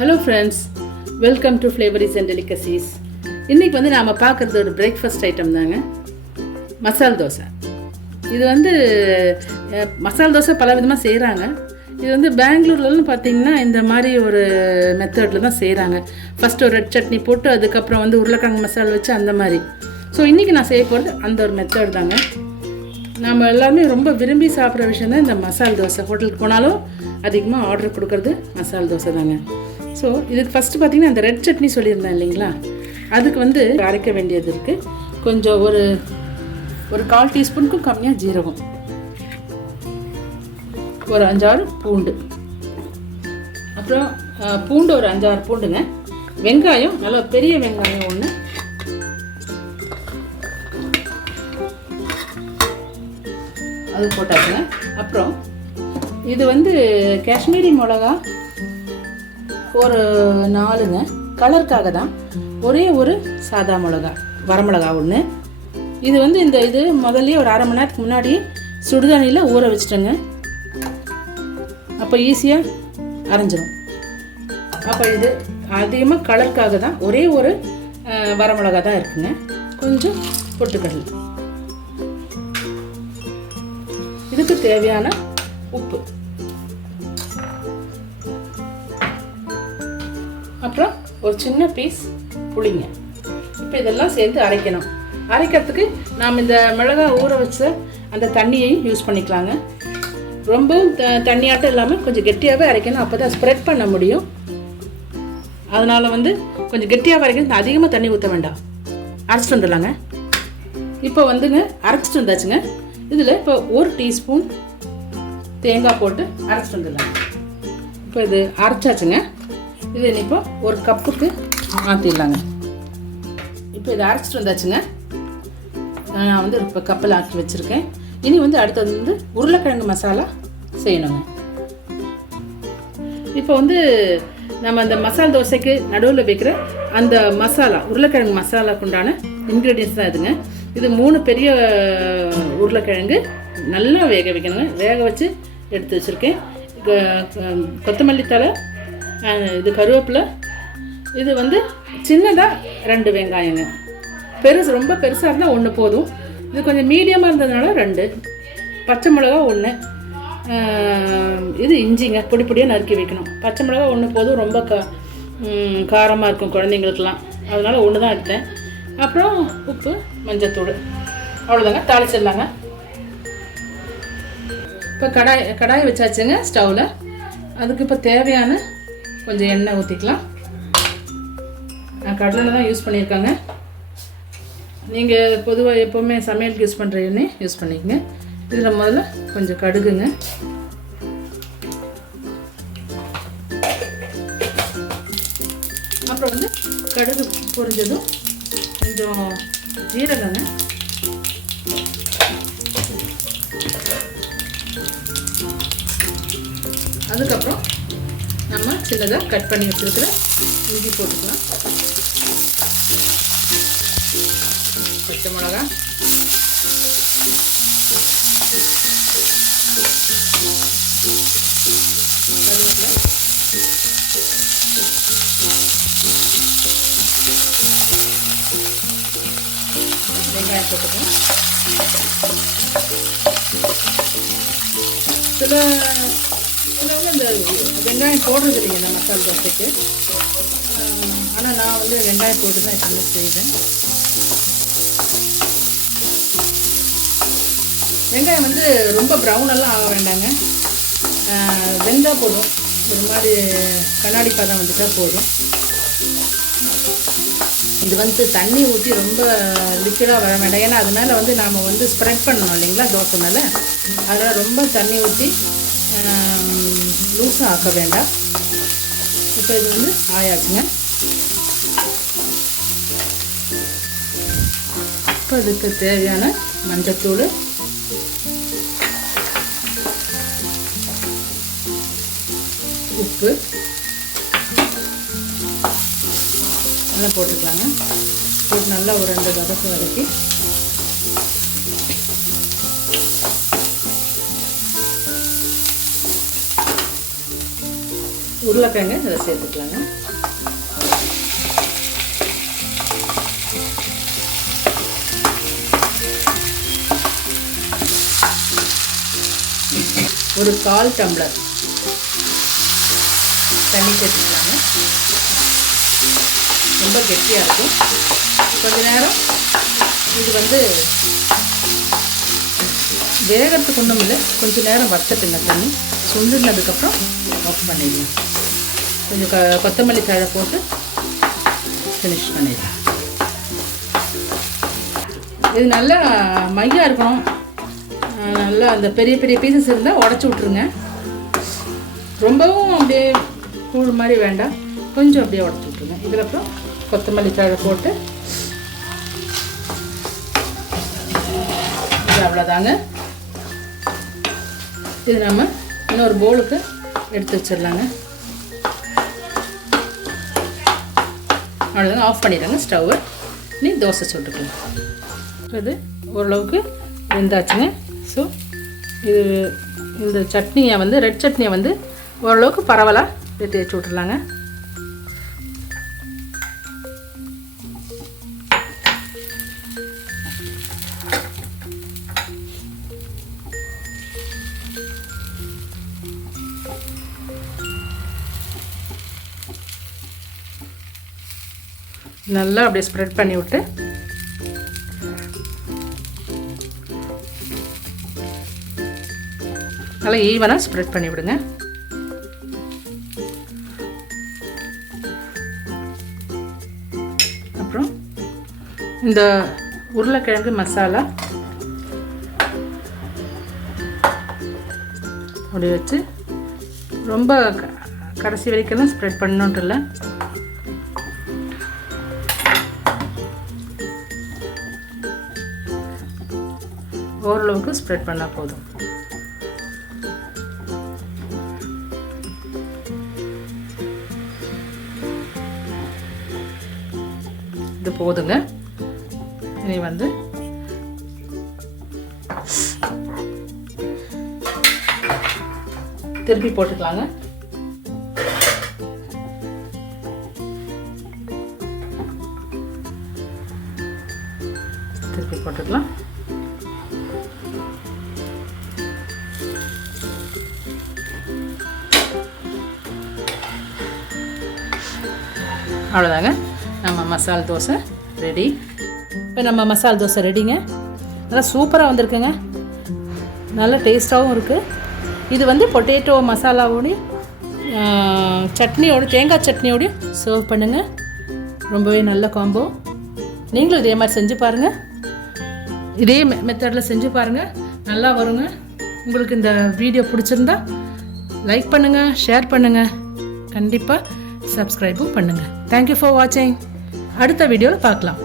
Hello friends, welcome to flavours and delicacies. இன்றைக்கி வந்து நாம் பார்க்குறது ஒரு பிரேக்ஃபாஸ்ட் ஐட்டம் தாங்க, மசால் தோசை. இது வந்து மசால் தோசை பல விதமாக செய்கிறாங்க. இது வந்து பெங்களூர்லன்னு பார்த்திங்கன்னா இந்த மாதிரி ஒரு மெத்தடில் தான் செய்கிறாங்க. ஃபஸ்ட்டு ஒரு ரெட் சட்னி போட்டு அதுக்கப்புறம் வந்து உருளைக்கிழங்கு மசாலா வச்சு அந்த மாதிரி. ஸோ இன்றைக்கி நான் செய்ய போகிறது அந்த ஒரு மெத்தட் தாங்க. நம்ம எல்லாருமே ரொம்ப விரும்பி சாப்பிட்ற விஷயம் தான் இந்த மசால் தோசை. ஹோட்டலுக்கு போனாலும் அதிகமாக ஆர்டர் கொடுக்குறது மசால் தோசை தாங்க. ஸோ இதுக்கு ஃபஸ்ட்டு பார்த்திங்கன்னா அந்த ரெட் சட்னி சொல்லியிருந்தேன் இல்லைங்களா, அதுக்கு வந்து அரைக்க வேண்டியது இருக்குது. கொஞ்சம் ஒரு 1/4 டீஸ்பூனுக்கும் கம்மியாக ஜீரகம், ஒரு 5-6 பூண்டு, அப்புறம் பூண்டு ஒரு 5-6 பூண்டுங்க, வெங்காயம் நல்லா பெரிய வெங்காயம் ஒன்று, அது போட்டாச்சுங்க. அப்புறம் இது வந்து காஷ்மீரி மிளகா ஒரு 4ங்க, கலருக்காக தான். ஒரே ஒரு சாதா மிளகா, வரமிளகா ஒன்று. இது வந்து இது முதல்ல ஒரு 1/2 மணி நேரத்துக்கு முன்னாடி சுடுதண்ணியில் ஊற வச்சுட்டேங்க. அப்போ ஈஸியாக அரைஞ்சிடும். அப்போ இது அதிகமாக கலருக்காக தான். ஒரே ஒரு வரமிளகா தான் இருக்குங்க. கொஞ்சம் பொட்டுக்கடலை, இதுக்கு தேவையான உப்பு, அப்புறம் ஒரு சின்ன பீஸ் புளிங்க. இப்போ இதெல்லாம் சேர்த்து அரைக்கணும். அரைக்கிறதுக்கு நாம் இந்த மிளகாய் ஊற வச்ச அந்த தண்ணியையும் யூஸ் பண்ணிக்கலாங்க. ரொம்பவும் தண்ணியாட்டம் இல்லாமல் கொஞ்சம் கெட்டியாகவே அரைக்கணும். அப்போ தான் ஸ்ப்ரெட் பண்ண முடியும். அதனால் வந்து கொஞ்சம் கெட்டியாக அரைக்கணும். அதிகமாக தண்ணி ஊற்ற வேண்டாம். அரைச்சிட்டு வந்துடலாங்க. இப்போ வந்துங்க அரைச்சிட்டு வந்தாச்சுங்க. இதில் இப்போ 1 டீஸ்பூன் தேங்காய் போட்டு அரைச்சிட்டு வந்துடலாங்க. இப்போ இது அரைச்சாச்சுங்க. இது இப்போ ஒரு கப்புக்கு மாற்றிடலாங்க. இப்போ இதை அரைச்சிட்டு வந்தாச்சுங்க. நான் வந்து இப்போ கப்பில் ஆக்கி வச்சுருக்கேன். இனி வந்து அடுத்தது வந்து உருளைக்கிழங்கு மசாலா செய்யணுங்க. இப்போ வந்து நம்ம அந்த மசால் தோசைக்கு நடுவில் வைக்கிற அந்த மசாலா, உருளைக்கிழங்கு மசாலாக்கு உண்டான இன்க்ரீடியன்ஸ் தான் இதுங்க. இது 3 பெரிய உருளைக்கிழங்கு நல்லா வேக வைக்கணுங்க. வேக வச்சு எடுத்து வச்சுருக்கேன். கொத்தமல்லி தழை, இது கருவேப்பிலை, இது வந்து சின்னதாக 2 வெங்காயங்க. ரொம்ப பெருசாக இருந்தால் 1 போதும். இது கொஞ்சம் மீடியமாக இருந்ததுனால 2, பச்சை மிளகா 1, இது இஞ்சிங்க பொடி பொடியாக நறுக்கி வைக்கணும். பச்சை மிளகா 1 போதும். ரொம்ப காரமாக இருக்கும் குழந்தைங்களுக்கெல்லாம், அதனால் 1 தான் எடுத்தேன். அப்புறம் உப்பு, மஞ்சத்தூள், அவ்வளோதாங்க. தாளிச்சிடலாங்க. இப்போ கடாய் வச்சாச்சுங்க ஸ்டவ்வில். அதுக்கு இப்போ தேவையான கொஞ்சம் எண்ணெய் ஊற்றிக்கலாம். நான் கடலில் தான் யூஸ் பண்ணியிருக்காங்க. நீங்கள் பொதுவாக எப்போவுமே சமையலுக்கு யூஸ் பண்ணுற எண்ணெய் யூஸ் பண்ணிக்கங்க. இதில் முதல்ல கொஞ்சம் கடுகுங்க, அப்புறம் வந்து கடுகு பொரிஞ்சதும் கொஞ்சம் ஜீரகங்க, அதுக்கப்புறம் நம்ம சின்னதாக கட் பண்ணி வச்சுருக்கிற இஞ்சி போட்டுக்கலாம். பச்சை மிளகா, கருவேப்பிலை, வெங்காயம் போட்டுக்கலாம். சில இந்த வெங்காயம் போடுறது இல்லைங்க இந்த மசாலா தோசைக்கு. ஆனால் நான் வந்து வெங்காயம் போட்டு தான் எப்பவுமே செய்வேன். வெங்காயம் வந்து ரொம்ப ப்ரௌனெல்லாம் ஆக வேண்டாங்க. வெந்தால் போதும். ஒரு மாதிரி கண்ணாடி பதம் வந்துட்டால் போதும். இது வந்து தண்ணி ஊற்றி ரொம்ப லிக்விடாக வர வேண்டாம். ஏன்னா அது மேலே வந்து நாம் வந்து ஸ்ப்ரெட் பண்ணணும் இல்லைங்களா தோசை மேலே. அதனால் ரொம்ப தண்ணி ஊற்றி லூஸாக ஆக்க வேண்டாம். இப்போ இது வந்து ஆயாச்சுங்க. இப்போ இதுக்கு தேவையான மஞ்சத்தூள், உப்பு நல்லா போட்டுக்கலாங்க. போட்டு நல்லா ஒரு 2 வதக்கு வதக்கி உருளைக்கிழங்கு இதில் சேர்த்துக்கலாங்க. ஒரு 1/4 டம்ளர் தண்ணி சேர்த்துக்கலாங்க. ரொம்ப கெட்டியாக இருக்கும். கொஞ்ச நேரம் இது வேகிறதுக்கு ஒன்றும் இல்லை, கொஞ்சம் நேரம் வத்தட்டுங்க. தண்ணி சுண்டுனதுக்கப்புறம் ஆஃப் பண்ணிடலாம். கொஞ்சம் கொத்தமல்லி தழை போட்டு ஃபினிஷ் பண்ணிடலாம். இது நல்லா மையாக இருக்கணும். நல்லா அந்த பெரிய பெரிய பீசஸ் இருந்தால் உடச்சி விட்ருங்க. ரொம்பவும் அப்படியே கூழ் மாதிரி வேண்டாம், கொஞ்சம் அப்படியே உடச்சி விட்ருங்க. இதில் அப்புறம் கொத்தமல்லி தழை போட்டு இது அவ்வளோதாங்க. இது நம்ம இன்னொரு பவுலுக்கு எடுத்து வச்சிடலாங்க. அவ்வளோதாங்க. ஆஃப் பண்ணிடுறாங்க ஸ்டவ்வை. நீ தோசை சுட்டுக்கலாம். இது ஓரளவுக்கு வெந்தாச்சுங்க. ஸோ இது இந்த சட்னியை ரெட் சட்னியை ஓரளவுக்கு பரவலாக தேய்ச்சி விட்டுடலாங்க. நல்லா அப்படியே ஸ்ப்ரெட் பண்ணி விட்டு நல்லா ஈவனாக ஸ்ப்ரெட் பண்ணி விடுங்க. அப்புறம் இந்த உருளைக்கிழங்கு மசாலா அப்படி வச்சு ரொம்ப கடைசி வரைக்கும் ஸ்ப்ரெட் பண்ணணுன்ட்டு இல்லை. ஓரளவுக்கு ஸ்ப்ரெட் பண்ணால் போதும். இது போதுங்க. இனி திருப்பி போட்டுக்கலாங்க. திருப்பி போட்டுக்கலாம். அவ்வளோதாங்க. நம்ம மசால் தோசை ரெடி. இப்போ நம்ம மசால் தோசை ரெடிங்க. நல்லா சூப்பராக வந்திருக்குங்க. நல்லா டேஸ்ட்டாகவும் இருக்குது. இது பொட்டேட்டோ மசாலாவோடையும் சட்னியோடு தேங்காய் சட்னியோடையும் சர்வ் பண்ணுங்கள். ரொம்பவே நல்ல காம்போ. நீங்களும் இதே மாதிரி செஞ்சு பாருங்கள். இதே மெத்தடில் செஞ்சு பாருங்கள், நல்லா வருங்க. உங்களுக்கு இந்த வீடியோ பிடிச்சிருந்தா லைக் பண்ணுங்கள், ஷேர் பண்ணுங்கள், கண்டிப்பாக சப்ஸ்கிரைபும் பண்ணுங்கள். தேங்க்யூ ஃபார் வாட்சிங். அடுத்த வீடியோவில் பார்க்கலாம்.